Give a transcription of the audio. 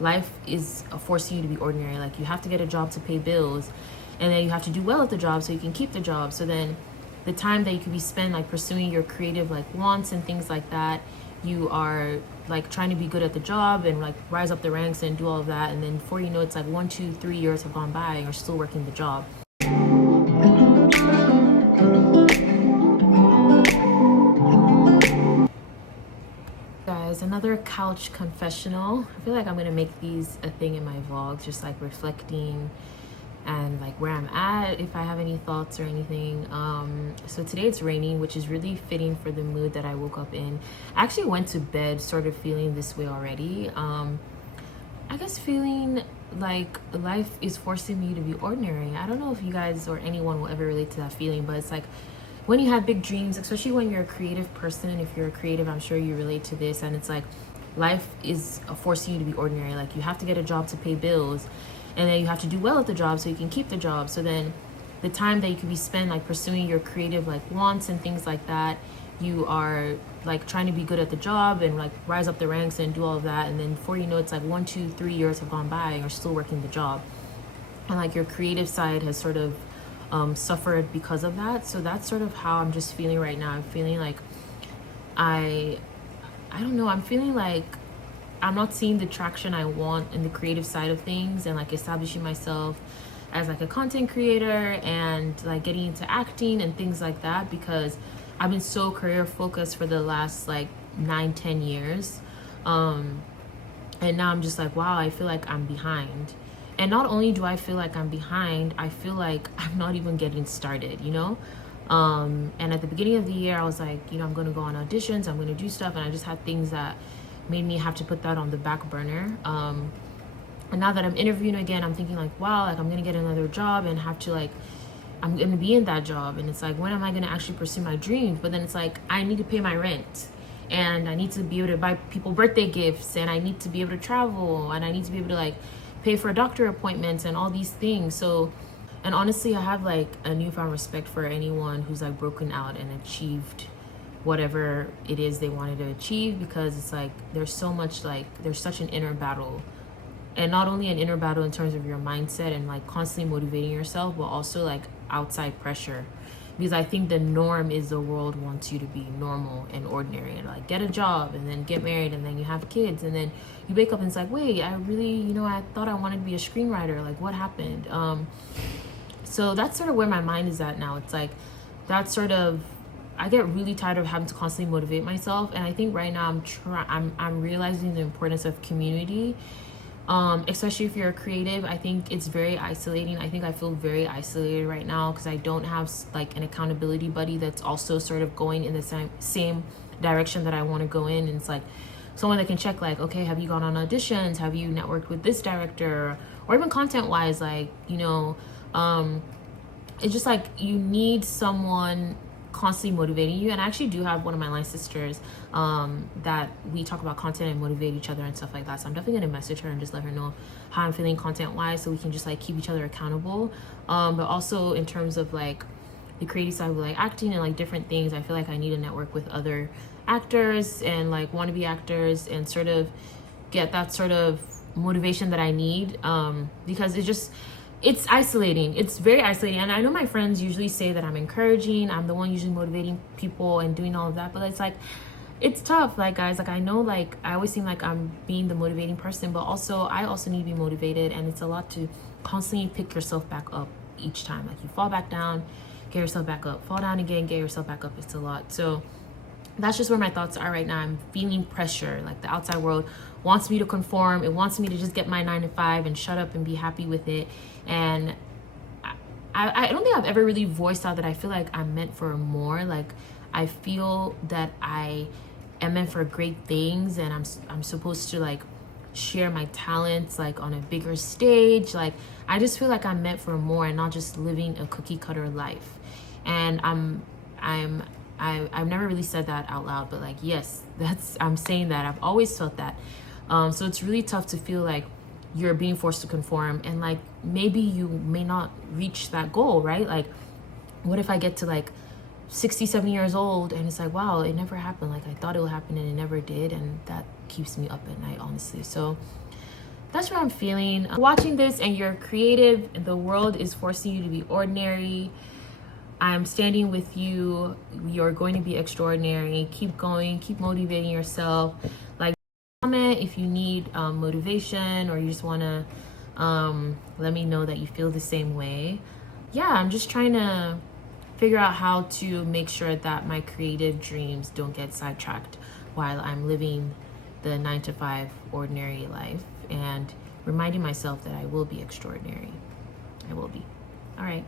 life is forcing you to be ordinary. Like you have to get a job to pay bills, and then you have to do well at the job so you can keep the job. So then the time that you could be spent like pursuing your creative like wants and things like that, you are like trying to be good at the job and like rise up the ranks and do all of that, and then before you know it's like 1, 2, 3 years have gone by and you're still working the job. Guys, another couch confessional. I feel like I'm gonna make these a thing in my vlogs, just like reflecting and like where I'm at, if I have any thoughts or anything. So today it's raining, which is really fitting for the mood that I woke up in. I actually went to bed sort of feeling this way already. I guess feeling like life is forcing me to be ordinary. I don't know if you guys or anyone will ever relate to that feeling, but it's like when you have big dreams, especially when you're a creative person, if you're a creative, I'm sure you relate to this, and it's like life is forcing you to be ordinary. Like you have to get a job to pay bills, and then you have to do well at the job so you can keep the job. So then the time that you could be spent like pursuing your creative like wants and things like that, you are like trying to be good at the job and like rise up the ranks and do all of that, and then before you know it's like 1, 2, 3 years have gone by and you're still working the job, and like your creative side has sort of suffered because of that. So that's sort of how I'm just feeling right now. I'm feeling like I don't know, I'm feeling like I'm not seeing the traction I want in the creative side of things, and like establishing myself as like a content creator and like getting into acting and things like that, because I've been so career focused for the last like 9, 10 years. And now I'm just like, wow, I feel like I'm behind. And not only do I feel like I'm behind, I feel like I'm not even getting started, you know? And at the beginning of the year, I was like, you know, I'm gonna go on auditions, I'm gonna do stuff, and I just had things that made me have to put that on the back burner. And now that I'm interviewing again, I'm thinking like, wow, like I'm gonna get another job and have to like, I'm gonna be in that job, and it's like, when am I gonna actually pursue my dreams? But then it's like, I need to pay my rent, and I need to be able to buy people birthday gifts, and I need to be able to travel, and I need to be able to like pay for doctor appointments and all these things. So, and honestly, I have like a newfound respect for anyone who's like broken out and achieved whatever it is they wanted to achieve, because it's like there's so much, like there's such an inner battle, and not only an inner battle in terms of your mindset and like constantly motivating yourself, but also like outside pressure, because I think the norm is the world wants you to be normal and ordinary and like get a job and then get married and then you have kids, and then you wake up and it's like, wait, I really, you know, I thought I wanted to be a screenwriter, like what happened? So that's sort of where my mind is at now. It's like that's sort of, I get really tired of having to constantly motivate myself, and I think right now I'm realizing the importance of community. Especially if you're a creative, I think it's very isolating. I think I feel very isolated right now because I don't have like an accountability buddy that's also sort of going in the same direction that I want to go in. And it's like someone that can check like, okay, have you gone on auditions? Have you networked with this director? Or even content wise, like, you know, it's just like you need someone constantly motivating you. And I actually do have one of my line sisters that we talk about content and motivate each other and stuff like that, so I'm definitely gonna message her and just let her know how I'm feeling content wise, so we can just like keep each other accountable. But also in terms of like the creative side of like acting and like different things, I feel like I need to network with other actors and like wannabe actors and sort of get that sort of motivation that I need, because it's isolating. It's very isolating. And I know my friends usually say that I'm encouraging, I'm the one usually motivating people and doing all of that, but it's like, it's tough. Like, guys, like I know, like I always seem like I'm being the motivating person, but also I also need to be motivated, and it's a lot to constantly pick yourself back up each time. Like you fall back down, get yourself back up, fall down again, get yourself back up. It's a lot. So that's just where my thoughts are right now. I'm feeling pressure. Like the outside world wants me to conform. It wants me to just get my 9 to 5 and shut up and be happy with it. And I don't think I've ever really voiced out that I feel like I'm meant for more. Like I feel that I am meant for great things, and I'm supposed to like share my talents like on a bigger stage. Like I just feel like I'm meant for more and not just living a cookie cutter life. And I've never really said that out loud, but like, yes, I'm saying that. I've always felt that. So it's really tough to feel like you're being forced to conform, and like maybe you may not reach that goal, right? Like what if I get to like 60, 70 years old and it's like, wow, it never happened. Like I thought it would happen and it never did. And that keeps me up at night, honestly. So that's what I'm feeling. Watching this and you're creative, the world is forcing you to be ordinary. I'm standing with you. You're going to be extraordinary. Keep going, keep motivating yourself. Like, comment if you need motivation, or you just want to let me know that you feel the same way. Yeah, I'm just trying to figure out how to make sure that my creative dreams don't get sidetracked while I'm living the 9 to 5 ordinary life, and reminding myself that I will be extraordinary. I will be. All right.